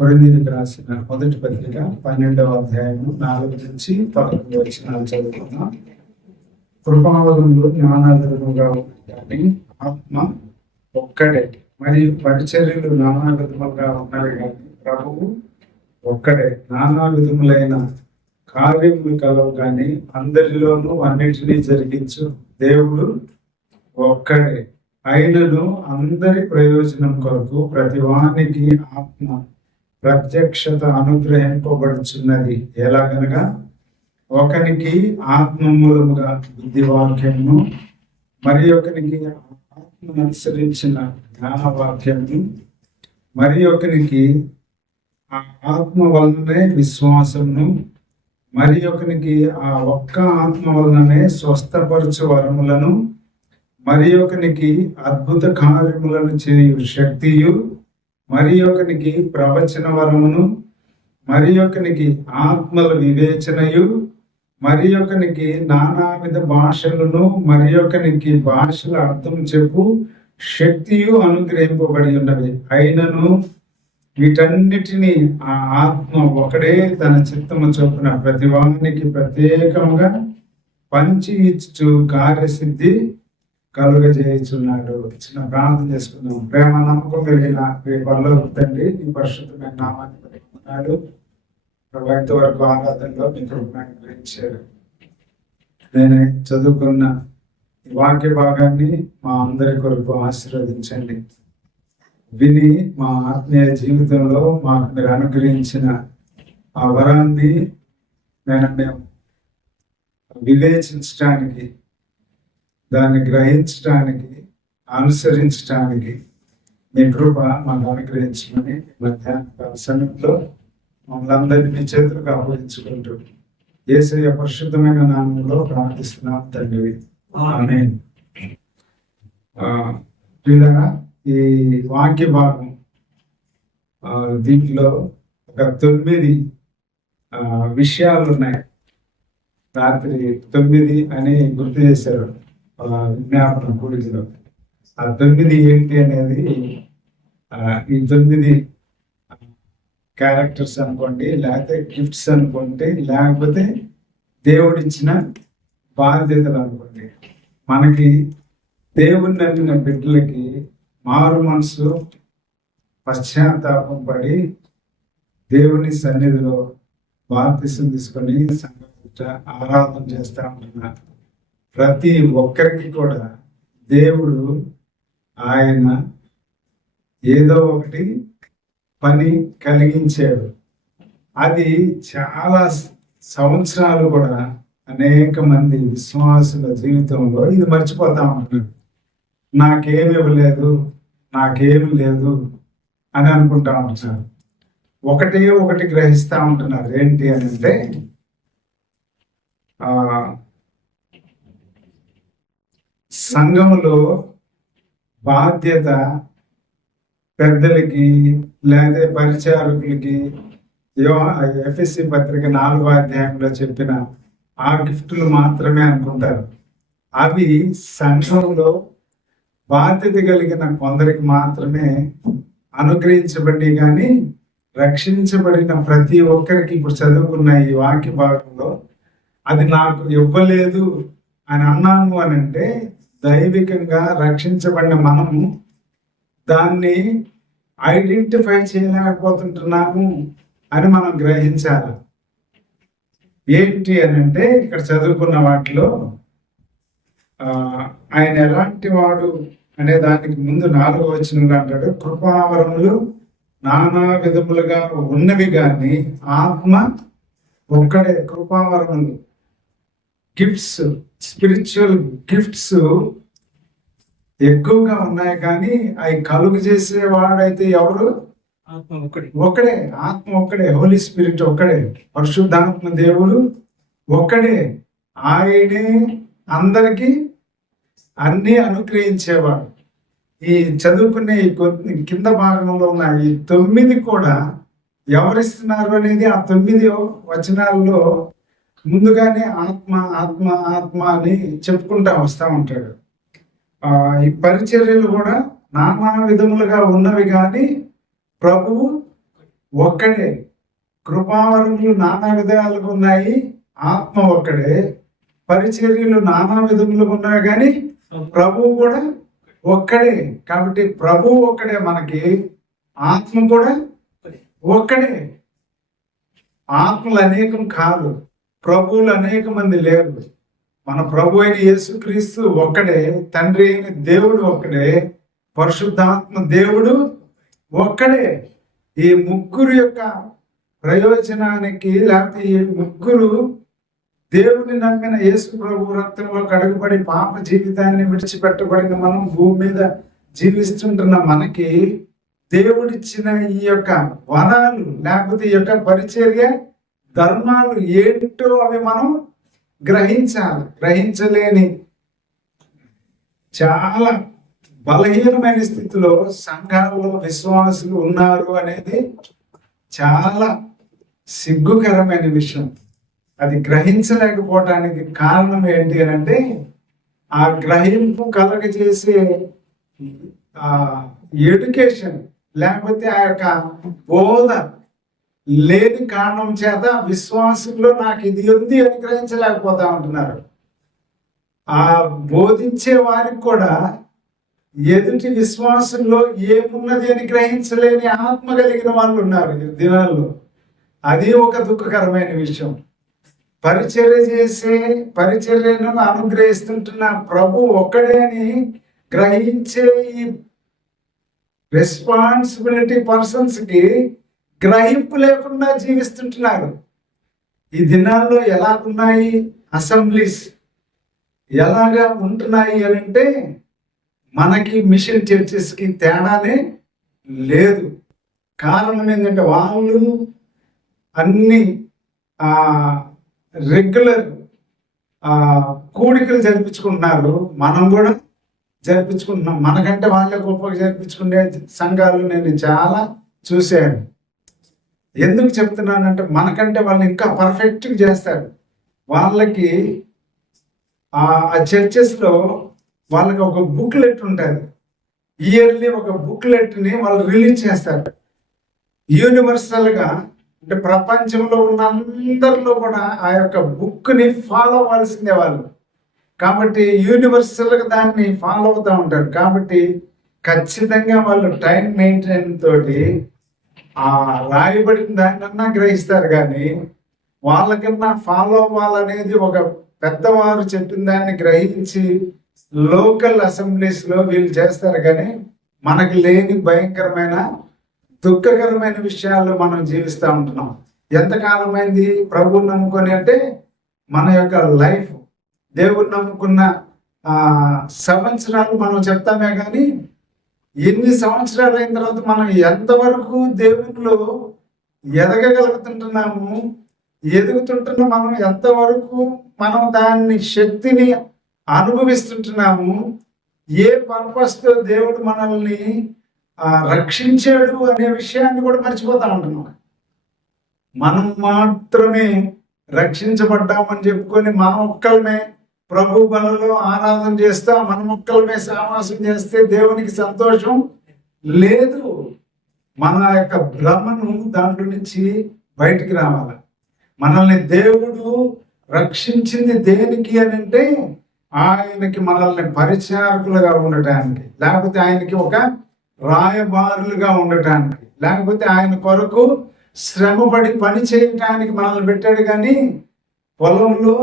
కొరింథీయులకు రాసిన మొదటి పత్రిక 12వ అధ్యాయము 4 నుంచి 11 వచనాలు చదువుకుందాం. కృపావరములు నానావిధముగా కానీ ఆత్మ ఒక్కడే, మరియు పరిచర్యలు నానా విధములుగా ఉన్నవి కానీ ప్రభువు ఒక్కడే. నానా విధములైన కార్యములు కలవు కానీ అందరిలోనూ అన్నిటినీ జరిగించు దేవుడు ఒక్కడే. అయినను అందరి ప్రయోజనం కొరకు ప్రతి వానికి ఆత్మ ప్రత్యక్షత అనుగ్రహింపబడుచున్నది. ఎలాగనగా ఒకనికి ఆత్మ మూలముగా బుద్ధివాక్యమును, మరి ఒకనికి ఆత్మను అనుసరించిన జ్ఞానవాక్యమును, మరి ఒకనికి ఆ ఆత్మ వలననే విశ్వాసమును, మరి ఒకనికి ఆ ఒక్క ఆత్మ వలననే స్వస్థపరచు వరములను, మరి ఒకనికి అద్భుత కార్యములను చేయు శక్తియు, మరి ఒకనికి ప్రవచన వరమును, మరి ఒకనికి ఆత్మల వివేచనయు, మరి ఒకనికి నానావిధ భాషలను, మరి ఒకనికి భాషల అర్థం చెప్పు శక్తియు అనుగ్రహింపబడి ఉన్నవి. అయినను వీటన్నిటినీ ఆ ఆత్మ ఒకడే తన చిత్తము చొప్పున ప్రతి వానికి ప్రత్యేకముగా పంచి ఇచ్చు కార్యసిద్ధి కలుగజేయుచున్నాడు. చిన్న ప్రార్థన చేసుకుందాం. ప్రేమ నమ్మకం కలిగిన పరలోకపు తండ్రి, నీ పరిశుద్ధమైన నామాన్ని పెట్టుకున్నాడు. ఇంతవరకు ఆరాధనలో మీ కృపను గ్రహించారు. నేను చదువుకున్న ఈ వాక్య భాగాన్ని మా అందరి కొరకు ఆశీర్వదించండి. విని మా ఆత్మీయ జీవితంలో మాకు మీరు అనుగ్రహించిన ఆ వరాన్ని మేము వివేచించడానికి, దాన్ని గ్రహించడానికి, అనుసరించడానికి మీ కృప మాకు అనుగ్రహించమని మధ్యాహ్న సమయంలో మమ్మల్ని అందరినీ మీ చేతులకు ఆహ్వానించుకుంటూ యేసయ్య పరిశుద్ధమైన నామంలో ప్రార్థిస్తున్నాం తండ్రి, ఆమేన్. ప్రియులారా, ఈ వాక్య భాగం దీంట్లో ఒక 9 విషయాలు ఉన్నాయి. రాత్రి 9 అని గుర్తు చేశారు విజ్ఞాపన కూడికలో. ఆ 9 ఏంటి అనేది ఈ 9 క్యారెక్టర్స్ అనుకోండి, లేకపోతే గిఫ్ట్స్ అనుకోండి, లేకపోతే దేవుడిచ్చిన బాధ్యతలు అనుకోండి. మనకి దేవుని నమ్మిన బిడ్డలకి మారు మనసు, పశ్చాత్తాపం పడి దేవుని సన్నిధిలో బాప్తిసం తీసుకొని ఆరాధన చేస్తా ఉంటున్నారు. ప్రతి ఒక్కరికి కూడా దేవుడు ఆయన ఏదో ఒకటి పని కలిగించాడు. అది చాలా సంవత్సరాలు కూడా అనేక మంది విశ్వాసుల జీవితంలో ఇది మర్చిపోతా ఉంటున్నారు. నాకేమి ఇవ్వలేదు, నాకేమి లేదు అని అనుకుంటా ఉంటున్నారు. ఒకటి గ్రహిస్తూ ఉంటున్నారు. ఏంటి అని అంటే సంఘములో బాధ్యత పెద్దలకి లేదా పరిచారకులకి ఎఫ్ఎస్సి పత్రిక 4వ అధ్యాయంలో చెప్పిన ఆ గిఫ్టులు మాత్రమే అనుకుంటారు. అవి సంఘంలో బాధ్యత కలిగిన కొందరికి మాత్రమే అనుగ్రహించబడి, కానీ రక్షించబడిన ప్రతి ఒక్కరికి ఇప్పుడు చదువుకున్న ఈ వాక్య భాగంలో అది నాకు ఇవ్వలేదు అని అన్నాము అని అంటే, దైవికంగా రక్షించబడిన మనము దాన్ని ఐడెంటిఫై చేయలేకపోతుంటున్నాము అని మనం గ్రహించాలి. ఏంటి అని అంటే, ఇక్కడ చదువుకున్న వాటిలో ఆయన ఎలాంటి వాడు అనే దానికి ముందు 4వ వచనంలో అంటాడు, కృపావరములు నానా విధములుగా ఉన్నవి కానీ ఆత్మ ఒక్కడే. కృపావరములు, గిఫ్ట్స్, స్పిరిచువల్ గిఫ్ట్స్ ఎక్కువగా ఉన్నాయి, కానీ అవి కలుగు చేసేవాడైతే ఎవరు? ఒక్కడే. ఆత్మ ఒక్కడే. హోలీ స్పిరిట్ ఒక్కడే. పరిశుద్ధాత్మ దేవుడు ఒక్కడే. ఆయనే అందరికీ అన్ని అనుగ్రహించేవాడు. ఈ చదువుకునే కింద భాగంలో ఉన్న ఈ 9 కూడా ఎవరిస్తున్నారు అనేది ఆ 9 వచనాల్లో ముందుగానే ఆత్మ ఆత్మ ఆత్మ అని చెప్పుకుంటా వస్తూ ఉంటాడు. ఈ పరిచర్యలు కూడా నానా విధములుగా ఉన్నవి కానీ ప్రభువు ఒక్కడే. కృపావరములు నానా విధాలుగా ఉన్నాయి, ఆత్మ ఒక్కడే. పరిచర్యలు నానా విధములుగా ఉన్నాయి, కానీ ప్రభువు కూడా ఒక్కడే. కాబట్టి ప్రభువు ఒక్కడే, మనకి ఆత్మ కూడా ఒక్కడే. ఆత్మలు అనేకం కాదు, ప్రభువులు అనేక మంది లేరు. మన ప్రభు అయిన యేసుక్రీస్తు ఒక్కడే, తండ్రి అయిన దేవుడు ఒక్కడే, పరిశుద్ధాత్మ దేవుడు ఒక్కడే. ఈ ముగ్గురు యొక్క ప్రయోజనానికి, లేకపోతే ఈ ముగ్గురు దేవుని నమ్మిన యేసు ప్రభు రక్తంలో కడుగుబడి పాప జీవితాన్ని విడిచిపెట్టబడిన మనం భూమి మీద జీవిస్తుంటున్న మనకి దేవుడిచ్చిన ఈ యొక్క వరాలు, లేకపోతే ఈ యొక్క పరిచర్య ధర్మాలు ఏంటో అవి మనం గ్రహించాలి. గ్రహించలేని చాలా బలహీనమైన స్థితిలో సంఘాలలో విశ్వాసులు ఉన్నారు అనేది చాలా సిగ్గుకరమైన విషయం. అది గ్రహించలేకపోవటానికి కారణం ఏంటి అని అంటే, ఆ గ్రహింపు కలగజేసే ఎడ్యుకేషన్, లేకపోతే ఆ యొక్క బోధ లేని కారణం చేత విశ్వాసంలో నాకు ఇది ఉంది అని గ్రహించలేకపోతా ఉంటున్నారు. ఆ బోధించే వారికి కూడా ఎదుటి విశ్వాసంలో ఏమున్నది అని గ్రహించలేని ఆత్మ కలిగిన వాళ్ళు ఉన్నారు ఈ దినాల్లో. అది ఒక దుఃఖకరమైన విషయం. పరిచర్యను అనుగ్రహిస్తుంటున్న ప్రభు ఒక్కడే అని గ్రహించే ఈ రెస్పాన్సిబిలిటీ పర్సన్స్ కి గ్రహింపు లేకుండా జీవిస్తుంటున్నారు. ఈ దినాల్లో ఎలాగున్నాయి అసెంబ్లీస్, ఎలాగా ఉంటున్నాయి అని అంటే, మనకి మిషన్ చర్చెస్ కి తేడానే లేదు. కారణం ఏంటంటే, వాళ్ళు అన్ని రెగ్యులర్ కూడికలు జరిపించుకుంటున్నారు, మనం కూడా జరిపించుకుంటున్నాం. మనకంటే వాళ్ళే గొప్పగా జరిపించుకునే సంఘాలు నేను చాలా చూశాను. ఎందుకు చెప్తున్నానంటే, మనకంటే వాళ్ళు ఇంకా పర్ఫెక్ట్గా చేస్తారు. వాళ్ళకి ఆ చర్చెస్లో వాళ్ళకి ఒక బుక్లెట్ ఉంటుంది, ఇయర్లీ ఒక బుక్లెట్ని వాళ్ళు రిలీజ్ చేస్తారు. యూనివర్సల్గా అంటే ప్రపంచంలో ఉన్న అందరిలో కూడా ఆ యొక్క బుక్ని ఫాలో అవ్వాల్సిందే వాళ్ళు. కాబట్టి యూనివర్సల్గా దాన్ని ఫాలో అవుతూ ఉంటారు. కాబట్టి ఖచ్చితంగా వాళ్ళు టైం మెయింటైన్ తోటి ఆ రాయబడిన దాన్నన్నా గ్రహిస్తారు, కానీ వాళ్ళకన్నా ఫాలో అవ్వాలనేది ఒక పెద్దవారు చెప్పిన దాన్ని గ్రహించి లోకల్ అసెంబ్లీస్లో వీళ్ళు చేస్తారు. కానీ మనకి లేని భయంకరమైన దుఃఖకరమైన విషయాల్లో మనం జీవిస్తూ ఉంటున్నాం. ఎంతకాలమైంది ప్రభువుని నమ్ముకొని అంటే, మన యొక్క లైఫ్ దేవుని నమ్ముకున్న సంవత్సరాలు మనం చెప్తామే, కానీ ఎన్ని సంవత్సరాలు అయిన తర్వాత మనం ఎంతవరకు దేవునిలో ఎదగగలుగుతుంటున్నాము, ఎదుగుతుంటున్న మనం ఎంతవరకు మనం దాన్ని శక్తిని అనుభవిస్తుంటున్నాము, ఏ పర్పస్తో దేవుడు మనల్ని రక్షించాడు అనే విషయాన్ని కూడా మర్చిపోతా ఉంటున్నాం. మనం మాత్రమే రక్షించబడ్డామని చెప్పుకొని మనం ఒక్కలమే ప్రభు బలలో ఆరాధన చేస్తా, మనం ఒక్కలమే సహవాసం చేస్తే దేవునికి సంతోషం లేదు. మన యొక్క భ్రమను దాంట్లో నుంచి బయటికి రావాలి. మనల్ని దేవుడు రక్షించింది దేనికి అని అంటే, ఆయనకి మనల్ని పరిచారకులుగా ఉండటానికి, లేకపోతే ఆయనకి ఒక రాయబారులుగా ఉండటానికి, లేకపోతే ఆయన కొరకు శ్రమపడి పని చేయటానికి మనల్ని పెట్టాడు. కానీ పొలంలో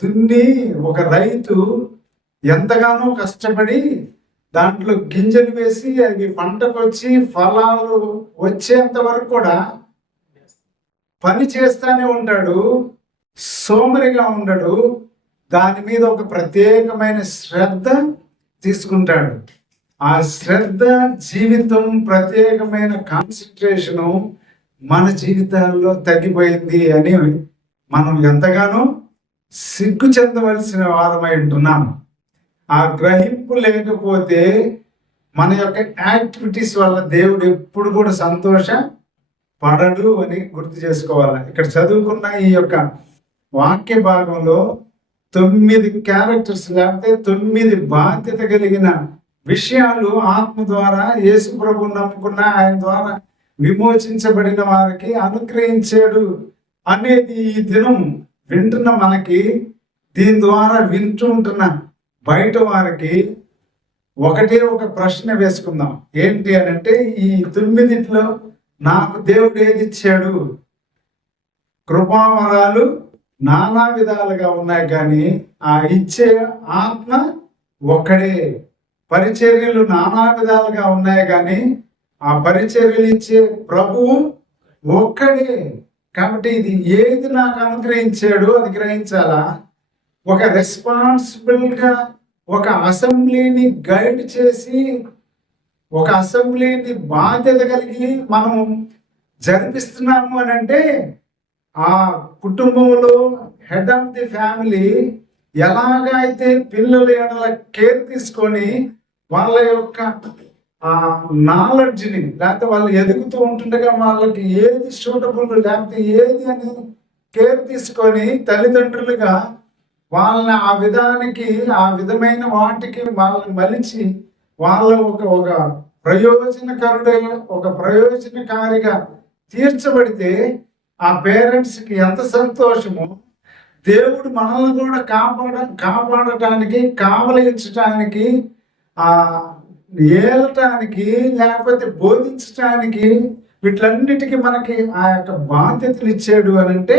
దున్ని ఒక రైతు ఎంతగానో కష్టపడి దాంట్లో గింజలు వేసి అవి పంటకు వచ్చి ఫలాలు వచ్చేంత వరకు కూడా పని చేస్తానే ఉంటాడు, సోమరిగా ఉండడు. దాని మీద ఒక ప్రత్యేకమైన శ్రద్ధ తీసుకుంటాడు. ఆ శ్రద్ధ, జీవితం, ప్రత్యేకమైన కాన్సన్ట్రేషను మన జీవితాల్లో తగ్గిపోయింది అని మనం ఎంతగానో సిగ్గు చెందవలసిన వారమై ఉంటున్నాం. ఆ గ్రహింపు లేకపోతే మన యొక్క యాక్టివిటీస్ వల్ల దేవుడు ఎప్పుడు కూడా సంతోషపడడు అని గుర్తు చేసుకోవాలి. ఇక్కడ చదువుకున్న ఈ యొక్క వాక్య భాగంలో 9 క్యారెక్టర్స్, లేకపోతే 9 బాధ్యత కలిగిన విషయాలు ఆత్మ ద్వారా యేసు ప్రభువుని నమ్ముకున్న ఆయన ద్వారా విమోచించబడిన వారికి అనుగ్రహించాడు అనేది ఈ దినం వింటున్న మనకి, దీని ద్వారా వింటుంటున్న బయట వారికి ఒకటే ఒక ప్రశ్న వేసుకుందాం. ఏంటి అని అంటే, ఈ 9 నాకు దేవుడు ఏది ఇచ్చాడు? కృపావరాలు నానా విధాలుగా ఉన్నాయి, కానీ ఆ ఇచ్చే ఆత్మ ఒక్కడే. పరిచర్యలు నానా విధాలుగా ఉన్నాయి, కానీ ఆ పరిచర్యలు ఇచ్చే ప్రభువు ఒక్కడే. కాబట్టి ఇది ఏది నాకు అనుగ్రహించాడు అది గ్రహించాలా. ఒక రెస్పాన్సిబుల్గా ఒక అసెంబ్లీని గైడ్ చేసి, ఒక అసెంబ్లీని బాధ్యత కలిగి మనము జరిపిస్తున్నాము అని అంటే, ఆ కుటుంబంలో హెడ్ ఆఫ్ ది ఫ్యామిలీ ఎలాగైతే పిల్లల ఎడల కేర్ తీసుకొని వాళ్ళ యొక్క నాలెడ్జ్ని, లేకపోతే వాళ్ళు ఎదుగుతూ ఉంటుండగా వాళ్ళకి ఏది సూటబుల్ లేకపోతే ఏది అని కేర్ తీసుకొని తల్లిదండ్రులుగా వాళ్ళని ఆ విధానికి, ఆ విధమైన వాటికి వాళ్ళని మలిచి వాళ్ళ ఒక ప్రయోజనకారిగా తీర్చబడితే ఆ పేరెంట్స్కి ఎంత సంతోషమో. దేవుడు మనల్ని కూడా కాపాడటానికి, కావలించటానికి, ఏలటానికి, లేకపోతే బోధించటానికి, వీటిలన్నిటికీ మనకి ఆ యొక్క బాధ్యతలు ఇచ్చాడు అని అంటే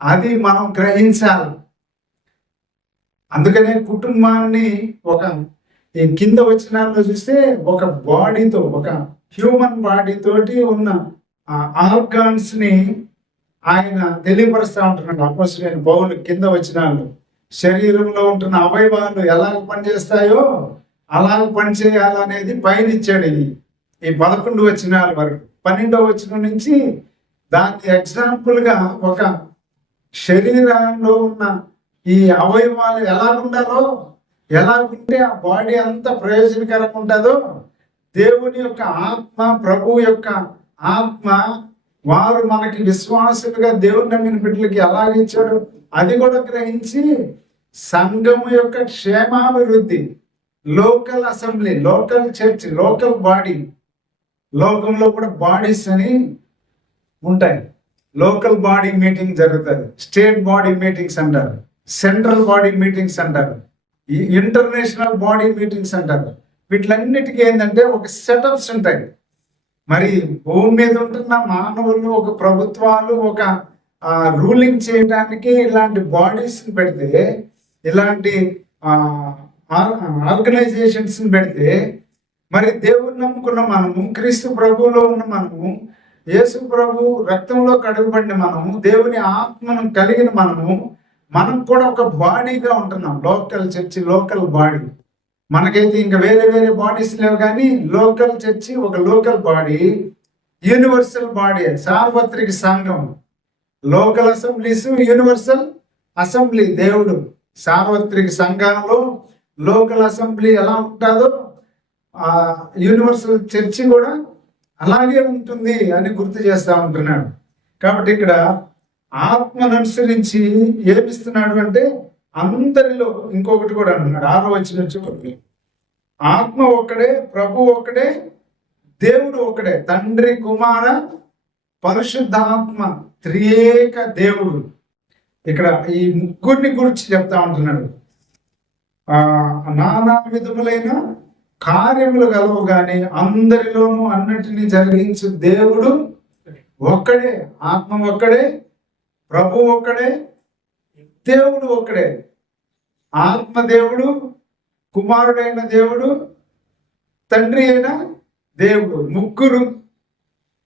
అది మనం గ్రహించాలి. అందుకనే కుటుంబాన్ని ఈ కింద వచనాల్లో చూస్తే ఒక బాడీతో, ఒక హ్యూమన్ బాడీ తోటి ఉన్న ఆర్గాన్స్ ని ఆయన తెలియపరుస్తూ ఉంటున్నాడు. అపోస్తలుడైన పౌలు కింద వచనాలు శరీరంలో ఉంటున్న అవయవాలు ఎలా పనిచేస్తాయో అలా పనిచేయాలనేది పైన ఇచ్చాడు. ఈ 11 వచనాల వరకు, 12వ వచనం నుంచి దాని ఎగ్జాంపుల్గా ఒక శరీరంలో ఉన్న ఈ అవయవాలు ఎలా ఉండాలో, ఎలా ఉంటే ఆ బాడీ అంత ప్రయోజనకరంగా ఉంటుందో, దేవుని యొక్క ఆత్మ, ప్రభువు యొక్క ఆత్మ వారు మనకి విశ్వాసులుగా దేవుని నమ్మిన బిడ్డలకి ఎలాగిచ్చాడు అది కూడా గ్రహించి సంఘము యొక్క క్షేమాభివృద్ధి, local assembly, local church, local body. లోకంలో కూడా బాడీస్ అని ఉంటాయి. లోకల్ బాడీ మీటింగ్ జరుగుతుంది, స్టేట్ బాడీ మీటింగ్స్ అంటారు, సెంట్రల్ బాడీ మీటింగ్స్ అంటారు, ఇంటర్నేషనల్ బాడీ మీటింగ్స్ అంటారు. వీటిలన్నిటికీ ఏంటంటే ఒక సెటప్స్ ఉంటాయి. మరి భూమి మీద ఉంటున్న మానవులు, ఒక ప్రభుత్వాలు, ఒక రూలింగ్ చేయడానికి ఇలాంటి బాడీస్ పెడితే, ఇలాంటి ఆర్గనైజేషన్స్ పెడితే, మరి దేవుని నమ్ముకున్న మనము, క్రీస్తు ప్రభువులో ఉన్న మనము, యేసు ప్రభు రక్తంలో కడుగుబడిన మనము, దేవుని ఆత్మను కలిగిన మనం కూడా ఒక బాడీగా ఉంటున్నాం. Local church, local body. మనకైతే ఇంకా వేరే వేరే బాడీస్ లేవు, కానీ లోకల్ చర్చి ఒక లోకల్ బాడీ, యూనివర్సల్ బాడీ, సార్వత్రిక సంఘం. Local assemblies, universal assembly. దేవుడు సార్వత్రిక సంఘంలో లోకల్ అసెంబ్లీ ఎలా ఉంటుందో యూనివర్సల్ చర్చి కూడా అలాగే ఉంటుంది అని గుర్తు చేస్తూ ఉంటున్నాడు. కాబట్టి ఇక్కడ ఆత్మను అనుసరించి ఏమిస్తున్నాడు అంటే, అందరిలో ఇంకొకటి కూడా అంటున్నాడు. 6వ వచనం, ఆత్మ ఒక్కడే, ప్రభు ఒక్కడే, దేవుడు ఒక్కడే, తండ్రి, కుమార, పరిశుద్ధాత్మ, త్రియేక దేవుడు. ఇక్కడ ఈ ముగ్గురిని గురించి చెప్తా ఉంటున్నాడు. నానా విధములైన కార్యములు గలవు, కానీ అందరిలోనూ అన్నిటినీ జరిగించు దేవుడు ఒక్కడే. ఆత్మ ఒక్కడే, ప్రభు ఒక్కడే, దేవుడు ఒక్కడే. ఆత్మ దేవుడు, కుమారుడైన దేవుడు, తండ్రి అయిన దేవుడు, ముగ్గురు.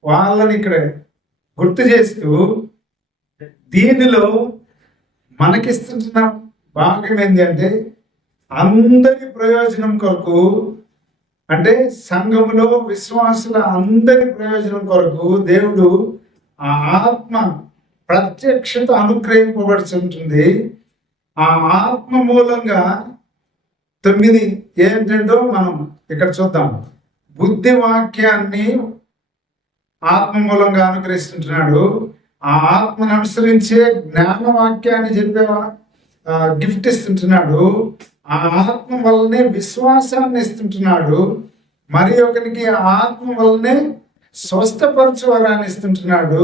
వాళ్ళని ఇక్కడ గుర్తు చేస్తూ, దీనిలో మనకిస్తున్న భాగం ఏంటి అంటే, అందరి ప్రయోజనం కొరకు, అంటే సంఘములో విశ్వాసుల అందరి ప్రయోజనం కొరకు దేవుడు ఆ ఆత్మ ప్రత్యక్షత అనుగ్రహింపబడుతుంటుంది. ఆ ఆత్మ మూలంగా 9 ఏంటంటో మనం ఇక్కడ చూద్దాం. బుద్ధి వాక్యాన్ని ఆత్మ మూలంగా అనుగ్రహిస్తుంటున్నాడు. ఆ ఆత్మను అనుసరించే జ్ఞాన వాక్యాన్ని చెప్పే గిఫ్ట్ ఇస్తుంటున్నాడు. ఆ ఆత్మ వల్లనే విశ్వాసాన్ని ఇస్తుంటున్నాడు. మరి ఒకరికి ఆత్మ వల్లనే స్వస్థపరచు వరాన్ని ఇస్తుంటున్నాడు,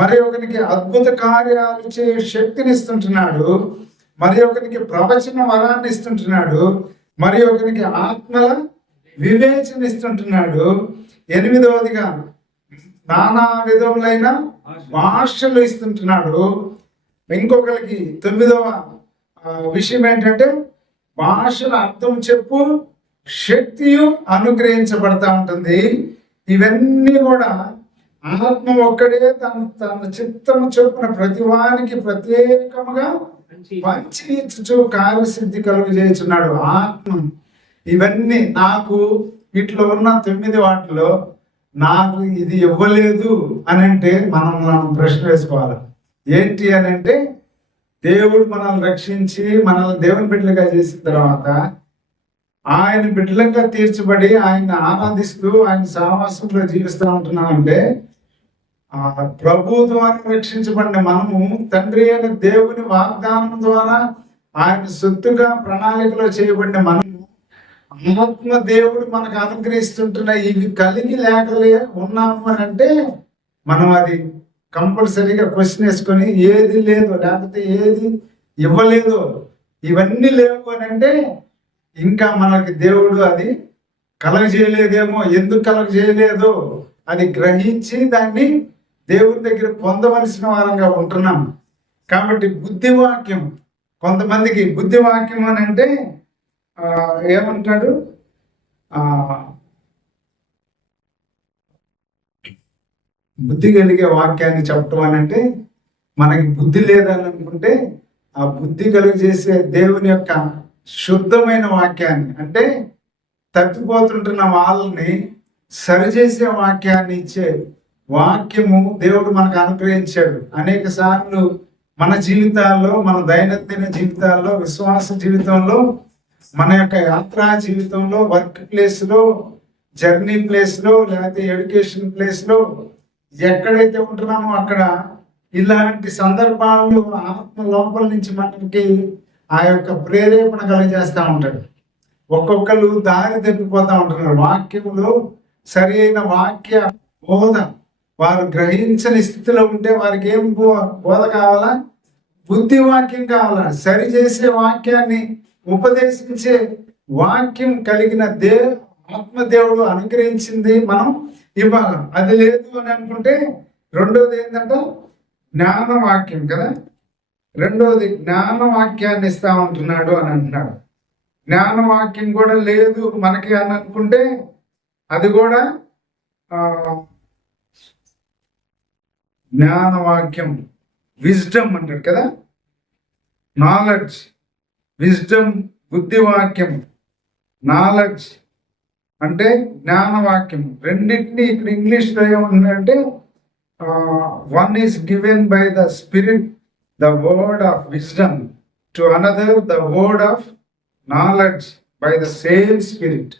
మరి ఒకరికి అద్భుత కార్యాలు చేయ శక్తిని ఇస్తుంటున్నాడు, మరి ఒకరికి ప్రవచన వరాన్ని ఇస్తుంటున్నాడు, మరి ఒకరికి ఆత్మల వివేచన ఇస్తుంటున్నాడు. 8వదిగా నానా విధములైన భాషలు ఇస్తుంటున్నాడు. ఇంకొకరికి 9వ విషయం ఏంటంటే భాషల అర్థం చెప్పు శక్తియు అనుగ్రహించబడతా ఉంటుంది. ఇవన్నీ కూడా ఆత్మ ఒక్కడే తన చిత్తము చొప్పున ప్రతివానికి ప్రత్యేకముగా పంచి ఇచ్చు కార్యసిద్ధి కలుగు చేస్తున్నాడు ఆత్మ. ఇవన్నీ నాకు వీటిలో ఉన్న 9 వాటిలో నాకు ఇది ఇవ్వలేదు అని అంటే మనం ప్రశ్న వేసుకోవాలి. ఏంటి అని అంటే దేవుడు మనల్ని రక్షించి మనల్ని దేవుని బిడ్డలుగా చేసిన తర్వాత ఆయన బిడ్డలంగా తీర్చబడి ఆయన్ని ఆరాధిస్తూ ఆయన సహవాసంలో జీవిస్తూ ఉంటున్నామంటే ప్రభు ద్వారా రక్షించబడిన మనము తండ్రి అయిన దేవుని వాగ్దానం ద్వారా ఆయన సొత్తుగా ప్రణాళికలో చేయబడిన మనము ఆత్మ దేవుడు మనకు అనుగ్రహిస్తుంటున్న ఇవి కలిగి లేకలే ఉన్నాము అని అంటే మనం అది కంపల్సరీగా క్వశ్చన్ వేసుకొని ఏది లేదో లేకపోతే ఏది ఇవ్వలేదో ఇవన్నీ లేవు అని అంటే ఇంకా మనకి దేవుడు అది కలగజేయలేదేమో. ఎందుకు కలగజేయలేదో అది గ్రహించి దాన్ని దేవుని దగ్గర పొందవలసిన వారంగా ఉంటున్నాం. కాబట్టి బుద్ధివాక్యం, కొంతమందికి బుద్ధివాక్యం అని అంటే ఏమంటాడు, బుద్ధి కలిగే వాక్యాన్ని చెప్పటం అని అంటే మనకి బుద్ధి లేదని అనుకుంటే ఆ బుద్ధి కలుగు చేసే దేవుని యొక్క శుద్ధమైన వాక్యాన్ని అంటే తప్పిపోతుంటున్న వాళ్ళని సరిచేసే వాక్యాన్ని ఇచ్చే వాక్యము దేవుడు మనకు అనుగ్రహించాడు. అనేక సార్లు మన జీవితాల్లో, మన దైనందిన జీవితాల్లో, విశ్వాస జీవితంలో, మన యొక్క యాత్రా జీవితంలో, వర్క్ ప్లేస్లో, జర్నీ ప్లేస్లో, లేకపోతే ఎడ్యుకేషన్ ప్లేస్లో ఎక్కడైతే ఉంటున్నామో అక్కడ ఇలాంటి సందర్భాల్లో ఆత్మ లోపల నుంచి మనకి ఆ యొక్క ప్రేరేపణ కలిగజేస్తూ ఉంటాడు. ఒక్కొక్కరు దారి తప్పిపోతూ ఉంటున్నారు. వాక్యంలో సరి అయిన వాక్య బోధ వారు గ్రహించని స్థితిలో ఉంటే వారికి ఏం బోధ కావాలా? బుద్ధి వాక్యం కావాలా? సరి చేసే వాక్యాన్ని ఉపదేశించే వాక్యం కలిగిన ఆత్మదేవుడు అనుగ్రహించింది మనం ఇవ్వాలి. అది లేదు అని అనుకుంటే రెండోది ఏంటంటే జ్ఞానవాక్యం కదా. రెండోది జ్ఞానవాక్యాన్ని ఇస్తా ఉంటున్నాడు అని అంటున్నాడు. జ్ఞానవాక్యం కూడా లేదు మనకి అని అనుకుంటే అది కూడా జ్ఞానవాక్యం విజ్డమ్ అంటాడు కదా. నాలెడ్జ్, విజ్డమ్, బుద్ధివాక్యం, నాలెడ్జ్ అంటే జ్ఞానవాక్యం. రెండింటినీ ఇక్కడ ఇంగ్లీష్లో ఏమంటే one is given by the spirit the word of wisdom, to another the word of knowledge by the same spirit.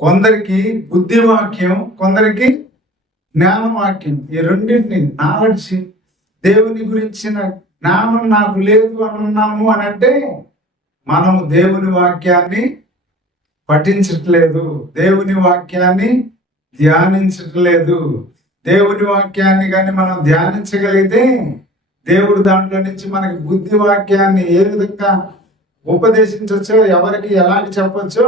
కొందరికి బుద్ధివాక్యం, కొందరికి జ్ఞానవాక్యం. ఈ రెండింటిని నాలెడ్జ్, దేవుని గురించిన జ్ఞానం నాకు లేదు అనున్నాము అని అంటే మనము దేవుని వాక్యాన్ని పఠించట్లేదు, దేవుని వాక్యాన్ని ధ్యానించట్లేదు. దేవుని వాక్యాన్ని కానీ మనం ధ్యానించగలిగితే దేవుడు దాంట్లో నుంచి మనకి బుద్ధి వాక్యాన్ని ఏ విధంగా ఉపదేశించవచ్చో, ఎవరికి ఎలాంటి చెప్పచ్చో,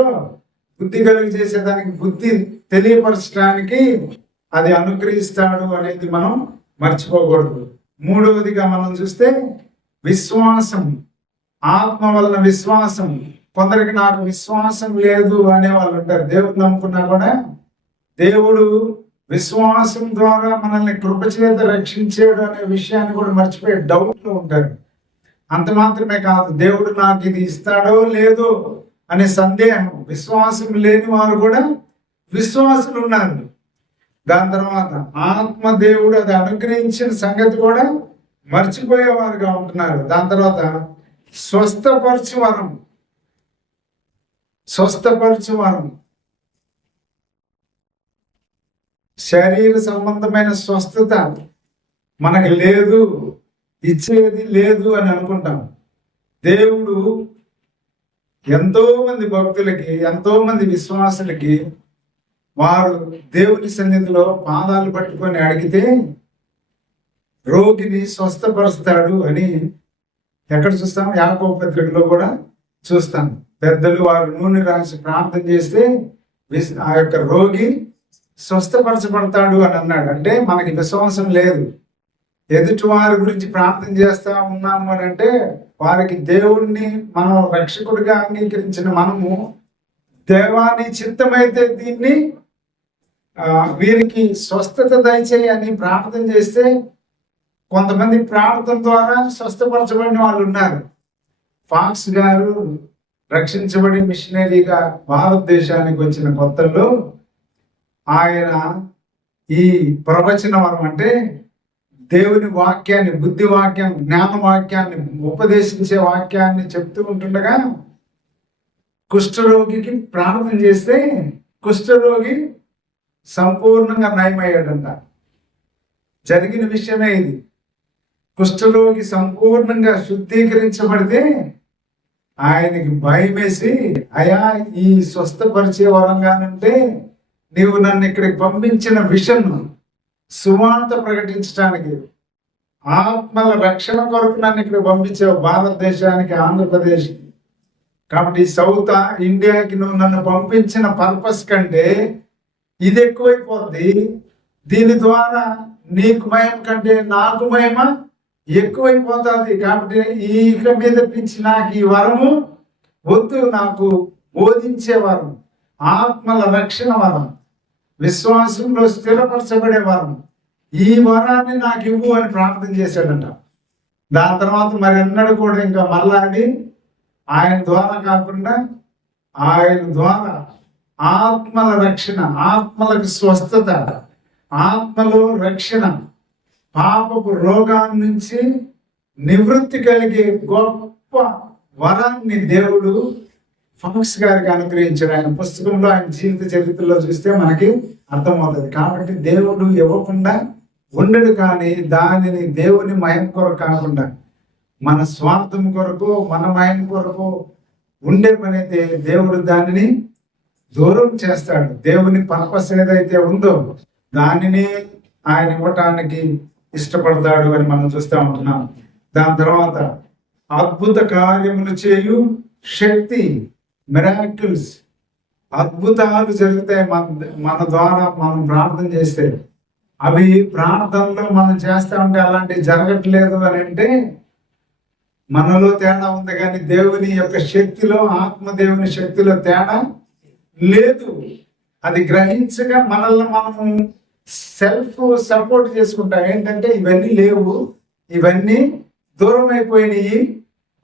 బుద్ధి కలిగి చేసేదానికి, బుద్ధి తెలియపరచడానికి అది అనుగ్రహిస్తాడు అనేది మనం మర్చిపోకూడదు. మూడవదిగా మనం చూస్తే విశ్వాసం, ఆత్మ వలన విశ్వాసం. కొందరికి నాకు విశ్వాసం లేదు అనే వాళ్ళు ఉంటారు. దేవుడు నమ్ముకున్నా కూడా దేవుడు విశ్వాసం ద్వారా మనల్ని కృపచేత రక్షించాడు అనే విషయాన్ని కూడా మర్చిపోయి డౌట్లో ఉంటారు. అంత మాత్రమే కాదు, దేవుడు నాకు ఇది ఇస్తాడో లేదో అనే సందేహం. విశ్వాసం లేని వారు కూడా విశ్వాసులు ఉన్నారు. దాని తర్వాత ఆత్మ దేవుడు అది అనుగ్రహించిన సంగతి కూడా మర్చిపోయేవారుగా ఉంటున్నారు. దాని తర్వాత స్వస్థపరచు వరం, స్వస్థపరచు వరం. శరీర సంబంధమైన స్వస్థత మనకి లేదు, ఇచ్చేది లేదు అని అనుకుంటాం. దేవుడు ఎంతో మంది భక్తులకి, ఎంతో మంది విశ్వాసులకి వారు దేవుని సన్నిధిలో పాదాలు పట్టుకొని అడిగితే రోగిని స్వస్థపరుస్తాడు అని ఎక్కడ చూస్తాం? యాకోబు పత్రికలో కూడా చూస్తాం. పెద్దలు వారు నూనె రాసి ప్రార్థన చేస్తే ఆ యొక్క రోగి స్వస్థపరచబడతాడు అని అన్నాడు. అంటే మనకి విశ్వాసం లేదు. ఎదుటి వారి గురించి ప్రార్థన చేస్తా ఉన్నాము అని అంటే వారికి దేవుణ్ణి మనం రక్షకుడిగా అంగీకరించిన మనము దేవాని చిత్తమైతే దీన్ని వీరికి స్వస్థత దయచేయి అని ప్రార్థన చేస్తే కొంతమంది ప్రార్థన ద్వారా స్వస్థపరచబడిన వాళ్ళు ఉన్నారు. ఫాక్స్ గారు రక్షించబడి మిషనరీగా భారతదేశానికి వచ్చిన కొత్తలో ఆయన ఈ ప్రవచన వరం అంటే దేవుని వాక్యాన్ని, బుద్ధి వాక్యాన్ని, జ్ఞాన వాక్యాన్ని, ఉపదేశించే వాక్యాన్ని చెప్తూ ఉంటుండగా కుష్ఠరోగికి ప్రార్థన చేస్తే కుష్ఠరోగి సంపూర్ణంగా నయమయ్యాడంట. జరిగిన విషయమే ఇది. కుష్ఠరోగి సంపూర్ణంగా శుద్ధీకరించబడితే ఆయనకి భయం వేసి, అయా ఈ స్వస్థపరిచే వరంగానంటే నీవు నన్ను ఇక్కడికి పంపించిన విషన్ సువార్త ప్రకటించడానికి, ఆత్మల రక్షణ కొరకు నన్ను ఇక్కడ పంపించావు భారతదేశానికి, ఆంధ్రప్రదేశ్కి. కాబట్టి సౌత్ ఇండియాకి నువ్వు నన్ను పంపించిన పర్పస్ కంటే ఇది ఎక్కువైపోద్ది. దీని ద్వారా నీకు మయం కంటే నాకు మహిమ ఎక్కువైపోతుంది. కాబట్టి ఇక మీద నుంచి నాకు ఈ వరము వద్దు, నాకు బోధించే వరం, ఆత్మల రక్షణ వరం, విశ్వాసంలో స్థిరపరచబడే వరం, ఈ వరాన్ని నాకు ఇవ్వు అని ప్రార్థన చేశాడంట. దాని తర్వాత మరి అన్నాడు కూడా ఇంకా మళ్ళీ ఆయన ద్వారా కాకుండా ఆయన ద్వారా ఆత్మల రక్షణ, ఆత్మలకు స్వస్థత, ఆత్మలో రక్షణ, పాపపు రోగాన్ని నుంచి నివృత్తి కలిగే గొప్ప వరాన్ని దేవుడు ఫాక్స్ గారికి అనుగ్రహించాడు. ఆయన పుస్తకంలో, ఆయన జీవిత చరిత్రలో చూస్తే మనకి అర్థమవుతుంది. కాబట్టి దేవుడు ఇవ్వకుండా ఉండడు, కానీ దానిని దేవుని మహిమ కొరకు కాకుండా మన స్వార్థం కొరకు, మన మహిమ కొరకు ఉండే పని అయితే దేవుడు దానిని దూరం చేస్తాడు. దేవుని పర్పస్ ఏదైతే ఉందో దానిని ఆయన ఇవ్వటానికి ఇష్టపడతాడు అని మనం చూస్తూ ఉంటున్నాం. దాని తర్వాత అద్భుత కార్యములు చేయు శక్తి, మిరాకిల్స్, అద్భుతాలు జరుగుతాయి మన ద్వారా మనం ప్రార్థన చేస్తే. అవి ప్రార్థనలో మనం చేస్తా ఉంటే అలాంటివి జరగట్లేదు అని అంటే మనలో తేడా ఉంది, కానీ దేవుని యొక్క శక్తిలో, ఆత్మదేవుని శక్తిలో తేడా లేదు. అది గ్రహించగా మనల్ని మనము సెల్ఫ్ సపోర్ట్ చేసుకుంటాం. ఏంటంటే ఇవన్నీ లేవు, ఇవన్నీ దూరం అయిపోయినాయి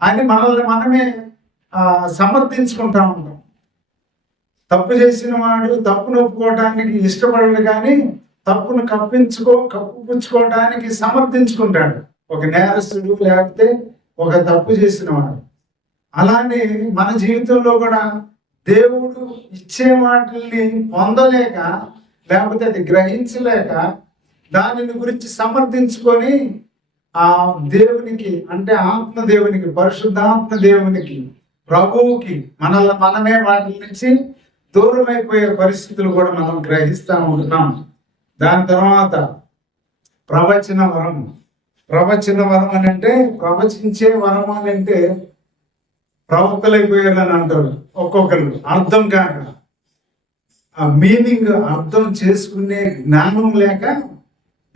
అని మనల్ని మనమే సమర్థించుకుంటా ఉంటాం. తప్పు చేసిన వాడు తప్పును ఒప్పుకోవడానికి ఇష్టపడడు, కానీ తప్పును కప్పుపుచ్చుకోవడానికి సమర్థించుకుంటాడు. ఒక నేరస్తుడు లేకపోతే ఒక తప్పు చేసిన వాడు. అలానే మన జీవితంలో కూడా దేవుడు ఇచ్చే వాటిని పొందలేక, లేకపోతే అది గ్రహించలేక దానిని గురించి సమర్థించుకొని ఆ దేవునికి, అంటే ఆత్మదేవునికి, పరిశుద్ధాత్మ దేవునికి, ప్రభువుకి మనమే వాటి నుంచి దూరం అయిపోయే పరిస్థితులు కూడా మనం గ్రహిస్తూ ఉంటున్నాం. దాని తర్వాత ప్రవచన వరం. ప్రవచన వరం అని అంటే, ప్రవచించే వరం అని అంటే ప్రవక్తలైపోయారని అంటారు ఒక్కొక్కరు. అర్థం కాక, ఆ మీనింగ్ అర్థం చేసుకునే జ్ఞానం లేక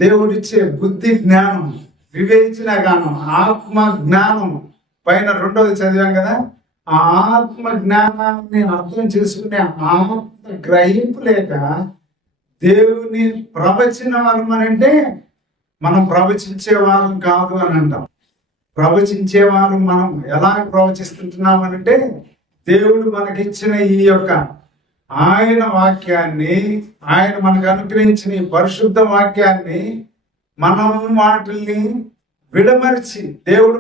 దేవుడిచ్చే బుద్ధి జ్ఞానం, వివేచన జ్ఞానం, ఆత్మ జ్ఞానం పైన రెండోది చదివాం కదా. ఆ ఆత్మ జ్ఞానాన్ని అర్థం చేసుకునే ఆత్మ గ్రహింపు లేక దేవుని ప్రవచన వరం అని అంటే మనం ప్రవచించే వారం కాదు అని అంటాం. ప్రవచించేవారు మనం ఎలా ప్రవచిస్తున్నామనంటే దేవుడు మనకిచ్చిన ఈ యొక్క ఆయన వాక్యాన్ని, ఆయన మనకు అనుగ్రహించిన ఈ పరిశుద్ధ వాక్యాన్ని మనం వాటిని విడమరిచి, దేవుడు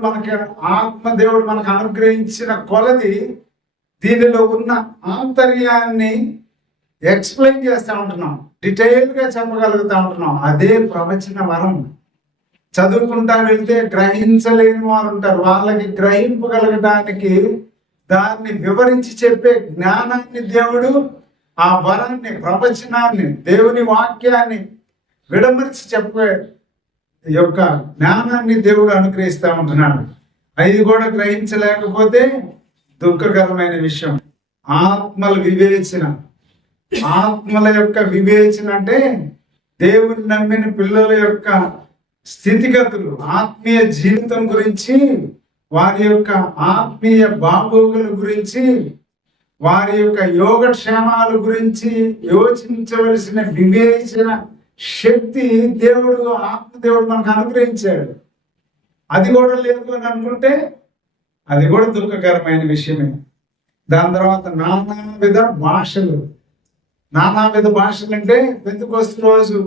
మనకు అనుగ్రహించిన కొలది దీనిలో ఉన్న ఆంతర్యాన్ని ఎక్స్ప్లెయిన్ చేస్తూ ఉంటున్నాం, డీటెయిల్గా చెప్పగలుగుతూ ఉంటున్నాం. అదే ప్రవచన వరం. చదువుకుంటా వెళ్తే గ్రహించలేని వారు ఉంటారు. వాళ్ళకి గ్రహింపగలగడానికి దాన్ని వివరించి చెప్పే జ్ఞానాన్ని దేవుడు ఆ వరాన్ని, ప్రవచనాన్ని, దేవుని వాక్యాన్ని విడమర్చి చెప్పే యొక్క జ్ఞానాన్ని దేవుడు అనుగ్రహిస్తూ ఉంటున్నాడు. అది కూడా గ్రహించలేకపోతే దుఃఖకరమైన విషయం. ఆత్మల వివేచన, ఆత్మల యొక్క వివేచన అంటే దేవుని నమ్మిన పిల్లల యొక్క స్థితిగతులు, ఆత్మీయ జీవితం గురించి, వారి యొక్క ఆత్మీయ బాగోగుల గురించి, వారి యొక్క యోగక్షేమాల గురించి యోచించవలసిన వివేచన శక్తి దేవుడు, ఆత్మదేవుడు మనకు అనుగ్రహించాడు. అది కూడా లేదు అని అనుకుంటే అది కూడా దుఃఖకరమైన విషయమే. దాని తర్వాత నానావిధ భాషలు. నానావిధ భాషలు అంటే పెంతెకొస్తు రోజు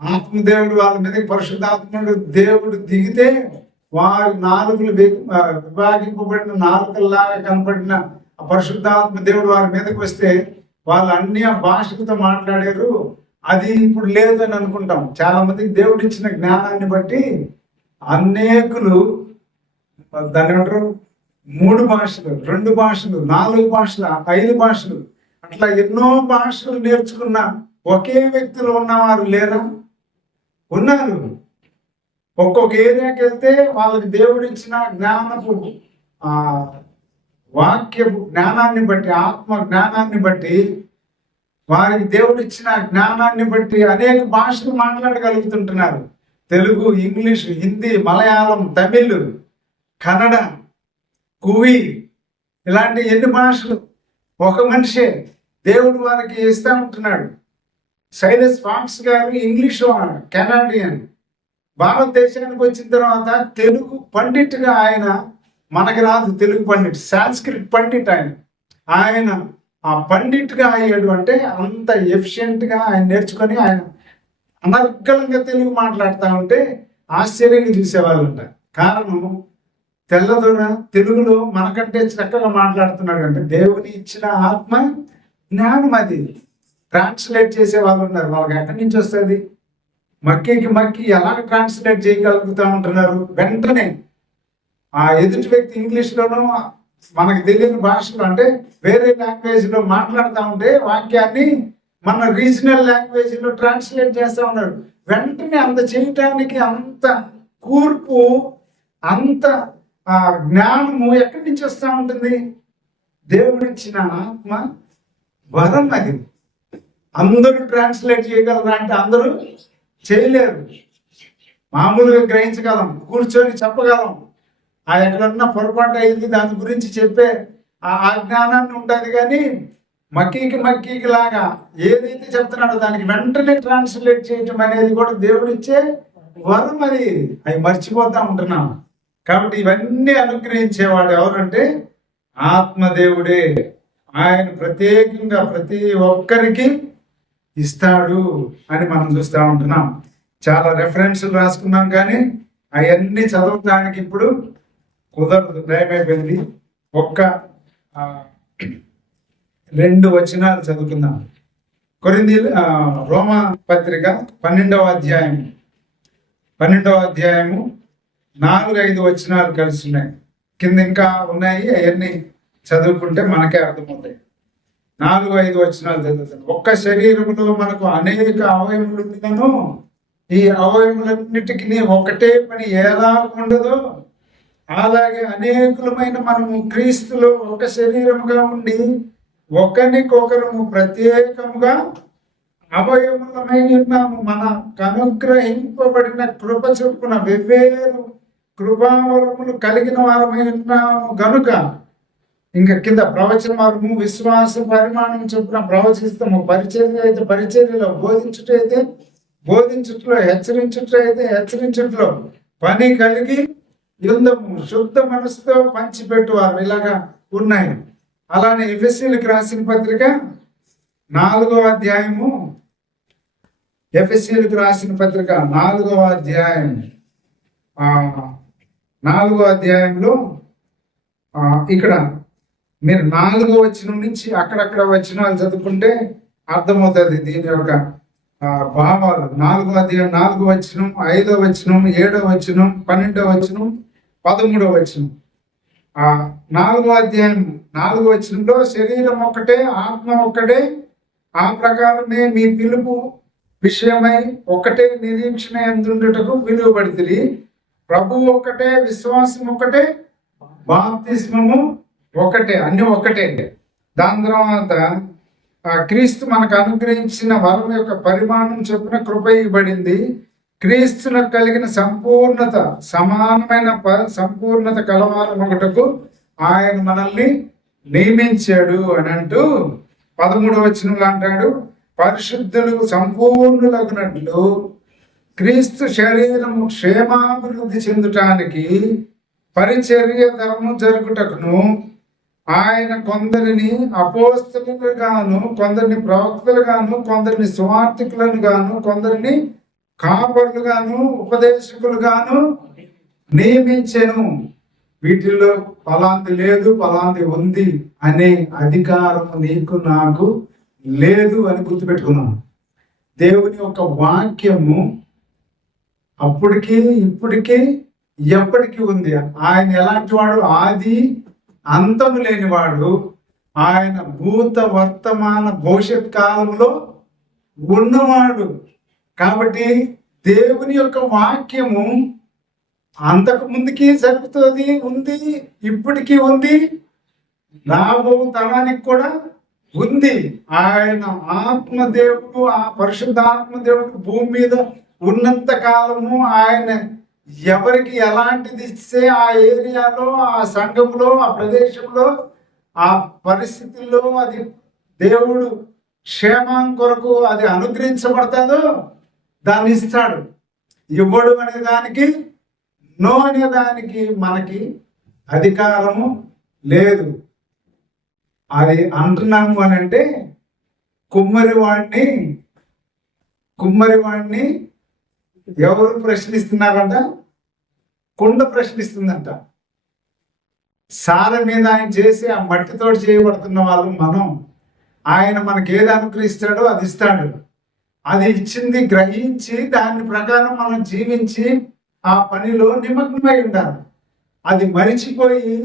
ఆత్మదేవుడు వాళ్ళ మీదకి, పరిశుద్ధాత్ముడు దేవుడు దిగితే వారి నాలుగులు విభాగింపబడిన నాలుకల్లాగా కనపడిన ఆ పరిశుద్ధాత్మ దేవుడు వారి మీదకి వస్తే వాళ్ళు అన్ని భాషలతో మాట్లాడారు. అది ఇప్పుడు లేదు అని అనుకుంటాం. చాలా మందికి దేవుడు ఇచ్చిన జ్ఞానాన్ని బట్టి అనేకులు దాని ఏమంటారు 3 భాషలు, 2 భాషలు, 4 భాషలు, 5 భాషలు, అట్లా ఎన్నో భాషలు నేర్చుకున్న ఒకే వ్యక్తులు ఉన్నవారు లేరా? ఉన్నారు. ఒక్కొక్క ఏరియాకి వెళ్తే వాళ్ళకి దేవుడు ఇచ్చిన జ్ఞానపు వాక్యపు జ్ఞానాన్ని బట్టి, ఆత్మ జ్ఞానాన్ని బట్టి, వారికి దేవుడు ఇచ్చిన జ్ఞానాన్ని బట్టి అనేక భాషలు మాట్లాడగలుగుతుంటున్నారు. తెలుగు, ఇంగ్లీష్, హిందీ, మలయాళం, తమిళ్, కన్నడ, కువి, ఇలాంటి ఎన్ని భాషలు ఒక మనిషే దేవుడు వారికి ఇస్తూ ఉంటున్నాడు. సైలస్ ఫాక్స్ గారు ఇంగ్లీష్ కెనాడియన్. భారతదేశానికి వచ్చిన తర్వాత తెలుగు పండిట్గా ఆయన, మనకి రాదు తెలుగు పండిట్, సాంస్క్రిట్ పండిట్ ఆయన ఆ పండిట్గా అయ్యాడు. అంటే అంత ఎఫిషియెంట్గా ఆయన నేర్చుకొని ఆయన అనర్గళంగా తెలుగు మాట్లాడుతూ ఉంటే ఆశ్చర్యంగా చూసేవాళ్ళు అంట. కారణం తెల్లదొర తెలుగులో మనకంటే చక్కగా మాట్లాడుతున్నాడు అంటే దేవుని ఇచ్చిన ఆత్మ జ్ఞానం. అది ట్రాన్స్లేట్ చేసే వాళ్ళు ఉన్నారు. వాళ్ళకి ఎక్కడి నుంచి వస్తుంది? మక్కి ఎలా ట్రాన్స్లేట్ చేయగలుగుతూ ఉంటున్నారు? వెంటనే ఆ ఎదుటి వ్యక్తి ఇంగ్లీష్లోనూ మనకు తెలియని భాషలో అంటే వేరే లాంగ్వేజ్లో మాట్లాడుతూ ఉంటే వాక్యాన్ని మన రీజనల్ లాంగ్వేజ్లో ట్రాన్స్లేట్ చేస్తూ ఉన్నారు. వెంటనే అంత చేయటానికి అంత కూర్పు, అంత జ్ఞానము ఎక్కడి నుంచి వస్తూ ఉంటుంది? దేవుడిచ్చిన ఆత్మ వరం. అది అందరూ ట్రాన్స్లేట్ చేయగలరా అంటే అందరూ చేయలేరు. మామూలుగా గ్రహించగలం, కూర్చొని చెప్పగలం. ఆ ఎక్కడన్నా పొరపాటు అయింది దాని గురించి చెప్పే ఆ జ్ఞానాన్ని ఉంటుంది. కానీ మక్కీకి లాగా ఏదైతే చెప్తున్నాడో దానికి వెంటనే ట్రాన్స్లేట్ చేయటం అనేది కూడా దేవుడిచ్చే వరం. అది అవి మర్చిపోతూ ఉంటున్నాం. కాబట్టి ఇవన్నీ అనుగ్రహించేవాడు ఎవరంటే ఆత్మదేవుడే. ఆయన ప్రత్యేకంగా ప్రతి ఒక్కరికి ఇస్తాడు అని మనం చూస్తూ ఉంటున్నాం. చాలా రెఫరెన్స్లు రాసుకున్నాం కానీ అవన్నీ చదవడానికి ఇప్పుడు కుదరదు, టైం అయిపోయింది. 2 వచనాలు చదువుకుందాం. రోమా పత్రిక 12వ అధ్యాయము 4-5 వచనాలు కలిసి ఉన్నాయి. కింద ఇంకా ఉన్నాయి, అవన్నీ చదువుకుంటే మనకే అర్థమవుతాయి. 4-5 వచనాలు చదువుతాను. ఒక్క శరీరంలో మనకు అనేక అవయములు ఉన్నను ఈ అవయములన్నిటికీ ఒకటే పని ఎలా ఉండదో అలాగే అనేకులమైన మనము క్రీస్తులో ఒక శరీరముగా ఉండి ఒకరికొకరము ప్రత్యేకముగా అవయములమై ఉన్నాము. మన అనుగ్రహింపబడిన కృప చొప్పున వెవ్వేరు కృపావరములు కలిగిన వారమై ఉన్నాము గనుక, ఇంకా కింద ప్రవచనము విశ్వాస పరిమాణం చొప్పున ప్రవచిస్తాము. పరిచర్య అయితే పరిచర్యలో, బోధించుటలో, హెచ్చరించుటలో పని కలిగి యుద్ధము శుద్ధ మనసుతో పంచిపెట్టువారు. ఇలాగా ఉన్నాయి. అలానే ఎఫెసీయులకు రాసిన పత్రిక 4వ అధ్యాయము, ఎఫెసీయులకు రాసిన పత్రిక 4వ అధ్యాయం 4వ అధ్యాయంలో ఇక్కడ మీరు 4వ వచనం నుంచి అక్కడక్కడ వచనాలు చదువుకుంటే అర్థమవుతుంది దీని యొక్క భావాలు. 4వ అధ్యాయం 4వ వచనం, 5వ వచనం, 7వ వచనం, 12వ వచనం, 13వ వచనం. 4వ అధ్యాయం 4వ వచనంలో శరీరం ఒక్కటే, ఆత్మ ఒక్కటే, ఆ ప్రకారమే మీ పిలుపు విషయమై ఒకటే నిరీక్షణ ఎందుటకు పిలువబడితిరి. ప్రభువు ఒకటే, విశ్వాసం ఒకటే, బాప్తిస్మము ఒకటే, అన్ని ఒకటే. దాని తర్వాత క్రీస్తు మనకు అనుగ్రహించిన వరం యొక్క పరిమాణం చొప్పున కృప ఇవ్వబడింది. క్రీస్తునకు కలిగిన సంపూర్ణత, సమానమైన సంపూర్ణత కలవారం ఒకటకు ఆయన మనల్ని నియమించాడు అని అంటూ 13వ వచనంలో అంటాడు, పరిశుద్ధులు సంపూర్ణులగునట్లు క్రీస్తు శరీరము క్షేమాభివృద్ధి చెందుటానికి పరిచర్య ధర్మం జరుగుటకును ఆయన కొందరిని అపోస్తలులు గాను, కొందరిని ప్రవక్తలు గాను, కొందరిని సువార్తికులను గాను, కొందరిని కాపరులు గాను, ఉపదేశకులు గాను నియమించెను. వీటిల్లో ఫలాంది లేదు, ఫలాంది ఉంది అనే అధికారం నీకు నాకు లేదు అని గుర్తుపెట్టుకున్నాను. దేవుని యొక్క వాక్యము అప్పటికి ఇప్పటికీ ఎప్పటికీ ఉంది. ఆయన ఎలాంటి వాడు? ఆది అంతము లేనివాడు. ఆయన భూత వర్తమాన భవిష్యత్ కాలంలో ఉన్నవాడు. కాబట్టి దేవుని యొక్క వాక్యము అంతకు ముందుకి జరుగుతుంది, ఉంది, ఇప్పటికీ ఉంది, రాబో తరానికి కూడా ఉంది. ఆయన ఆత్మదేవుడు, ఆ పరిశుద్ధ ఆత్మదేవుడు భూమి మీద ఉన్నంత కాలము ఆయన ఎవరికి ఎలాంటిది ఇస్తే ఆ ఏరియాలో, ఆ సంఘంలో, ఆ ప్రదేశంలో, ఆ పరిస్థితుల్లో అది దేవుడు క్షేమం కొరకు అది అనుగ్రహించబడతాదో దాన్ని ఇస్తాడు. ఇవ్వడు అనే దానికి, నో అనే దానికి మనకి అధికారము లేదు. అది అంటున్నాము అని అంటే కుమ్మరివాడిని ఎవరు ప్రశ్నిస్తున్నారంట? కుండ ప్రశ్నిస్తుందంట. సార మీద ఆయన చేసి ఆ మట్టితో చేయబడుతున్న వాళ్ళు మనం. ఆయన మనకి ఏది అనుగ్రహిస్తాడో అది ఇస్తాడు. అది ఇచ్చింది గ్రహించి దాని ప్రకారం మనం జీవించి ఆ పనిలో నిమగ్నమై ఉండాలి. అది మరిచిపోయి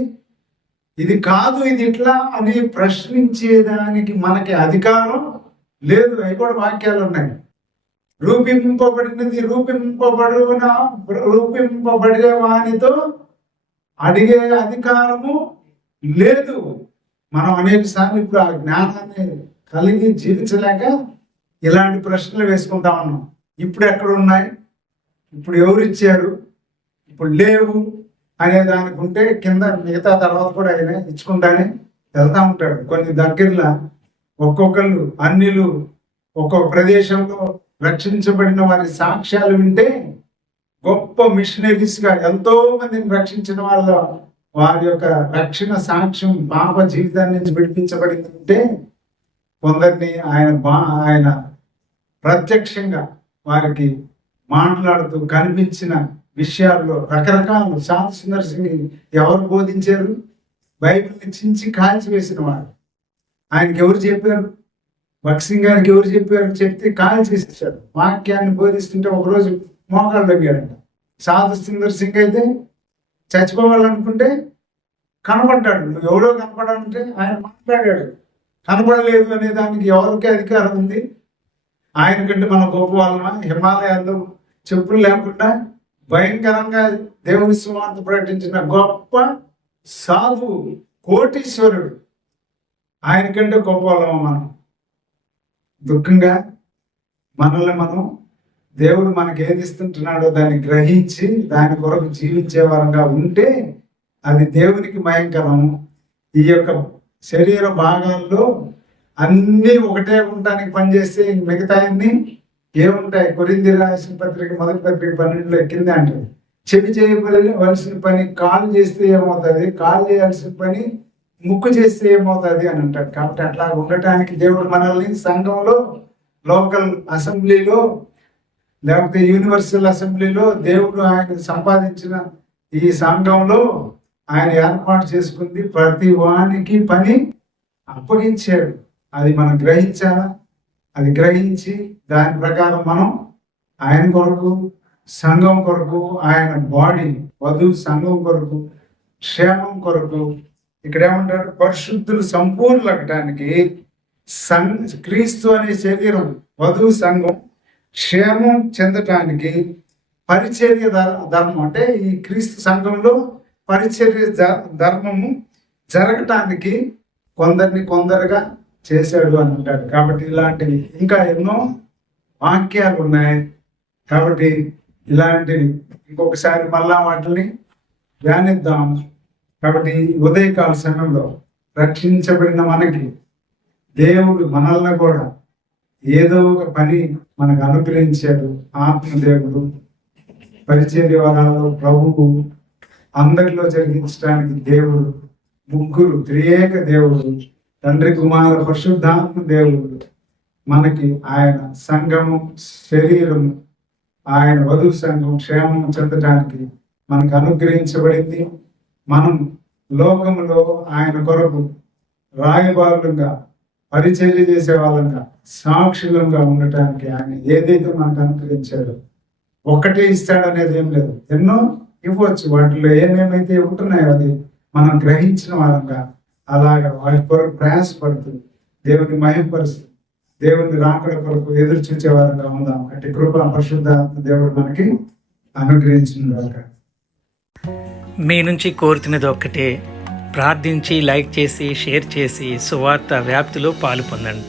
ఇది కాదు, ఇది ఇట్లా అని ప్రశ్నించేదానికి మనకి అధికారం లేదు. అవి కూడా వాక్యాలు ఉన్నాయి. రూపింపబడినది రూపింపబడే వానితో అడిగే అధికారము లేదు. మనం అనేక సార్లు ఇప్పుడు ఆ జ్ఞానాన్ని కలిగి జీవించలేక ఇలాంటి ప్రశ్నలు వేసుకుంటా ఉన్నాం. ఇప్పుడు ఎక్కడ ఉన్నాయి, ఇప్పుడు ఎవరు ఇచ్చారు, ఇప్పుడు లేవు అనే దానికి ఉంటే కింద మిగతా తర్వాత కూడా ఆయన ఇచ్చుకుంటానే వెళ్తా ఉంటాడు. కొన్ని దగ్గరలో ఒక్కొక్కళ్ళు అన్నిలు ఒక్కొక్క ప్రదేశంలో రక్షించబడిన వారి సాక్ష్యాలు వింటే గొప్ప మిషనరీస్ గా ఎంతో మందిని రక్షించిన వాళ్ళ వారి యొక్క రక్షణ సాక్ష్యం పాప జీవితాన్ని నుంచి విడిపించబడింది ఉంటే కొందరిని ఆయన ప్రత్యక్షంగా వారికి మాట్లాడుతూ కనిపించిన విషయాల్లో రకరకాలు శాంతి సుందర్ సింగ్ ఎవరు బోధించారు? బైబిల్ని చించి కాల్చి వేసిన వాడు. ఆయనకి ఎవరు చెప్పారు? భగత్ సింగ్ గారికి ఎవరు చెప్పారు? చెప్తే కాల్చి వేసేసాడు. వాక్యాన్ని బోధిస్తుంటే ఒకరోజు మోకాళ్ళు దగ్గాడంట. సాధు సుందర్ సింగ్ అయితే చచ్చిపోవాలనుకుంటే కనపడ్డాడు. నువ్వు ఎవడో కనపడాలంటే ఆయన మాట్లాడాడు. కనపడలేదు అనే దానికి ఎవరికి అధికారం ఉంది? ఆయన కంటే మన గొప్ప వాళ్ళమా? హిమాలయాల్లో చెప్పులు లేకుండా భయంకరంగా దేవుని సువార్త ప్రకటించిన గొప్ప సాధువు, కోటీశ్వరుడు. ఆయన కంటే గొప్ప వాళ్ళమా మనం? దుఃఖంగా మనల్ని మనం దేవుడు మనకి ఏది ఇస్తుంటున్నాడో దాన్ని గ్రహించి దాని కొరకు జీవించే వారంగా ఉంటే అది దేవునికి భయంకరం. ఈ యొక్క శరీర భాగాల్లో అన్నీ ఒకటే ఉండడానికి పనిచేస్తే మిగతా అన్ని ఏముంటాయి? కొరింథీ రాసిన పత్రిక 1వ పత్రిక 12లో కింద అంటారు, చెవి చేయవలసిన పని కాళ్ళు చేస్తే ఏమవుతుంది, కాళ్ళు చేయాల్సిన పని ముక్కు చేస్తే ఏమవుతుంది అని అంటారు. కాబట్టి అట్లా ఉండటానికి దేవుడు మనల్ని సంఘంలో, లోకల్ అసెంబ్లీలో, లేకపోతే యూనివర్సల్ అసెంబ్లీలో దేవుడు ఆయన సంపాదించిన ఈ సంఘంలో ఆయన ఏర్పాటు చేసుకుంది. ప్రతి వానికి పని అప్పగించాడు. అది మనం గ్రహించాలా? అది గ్రహించి దాని ప్రకారం మనం ఆయన కొరకు, సంఘం కొరకు, ఆయన బాడీ వధువు సంఘం కొరకు, క్షేమం కొరకు, ఇక్కడ ఏమంటాడు? పరిశుద్ధులు సంపూర్ణులగటానికి క్రీస్తు అనే శరీరం వధువు సంఘం క్షేమం చెందటానికి పరిచర్య ధర్మం అంటే ఈ క్రీస్తు సంఘంలో పరిచర్య ధర్మము జరగటానికి కొందరుగా చేశాడు అని అంటాడు. కాబట్టి ఇలాంటివి ఇంకా ఎన్నో వాక్యాలు ఉన్నాయి. కాబట్టి ఇలాంటివి ఇంకొకసారి మళ్ళా వాటిని ధ్యానిద్దాం. కాబట్టి ఉదయకాల సమయంలో రక్షించబడిన మనకి దేవుడు మనల్ని కూడా ఏదో ఒక పని మనకు అనుగ్రహించాడు. ఆత్మదేవుడు పరిచర్య వరాల్లో ప్రభువు అందరిలో జరిగించడానికి దేవుడు ముగ్గురు త్రియేక దేవుడు తండ్రి కుమార పరిశుద్ధాత్మ దేవుడు మనకి ఆయన సంఘము శరీరము ఆయన వధువు సంఘం క్షేమం చెందడానికి మనకు అనుగ్రహించబడింది. మనం లోకములో ఆయన కొరకు రాయబారులుగా పరిచర్య చేసే వాళ్ళంగా సాక్షులంగా ఉండటానికి ఆయన ఏదైతే మనకు అనుగ్రహించాడో ఒక్కటే ఇస్తాడనేది ఏం లేదు, ఎన్నో ఇవ్వచ్చు. వాటిలో ఏమేమైతే ఉంటున్నాయో అది మనం గ్రహించిన వాళ్ళంగా అలాగా వాటి కొరకు ప్రయాసపడుతూ దేవుని మహింపరుస్తూ దేవుని రాకడ కొరకు ఎదురు చూసే వారంగా ఉందాం. అట్టి కృప పరిశుద్ధాత్మ దేవుడు మనకి అనుగ్రహించిన. మీ నుంచి కోరుతున్నది ఒక్కటే, ప్రార్థించి లైక్ చేసి షేర్ చేసి సువార్త వ్యాప్తిలో పాలు పొందండి.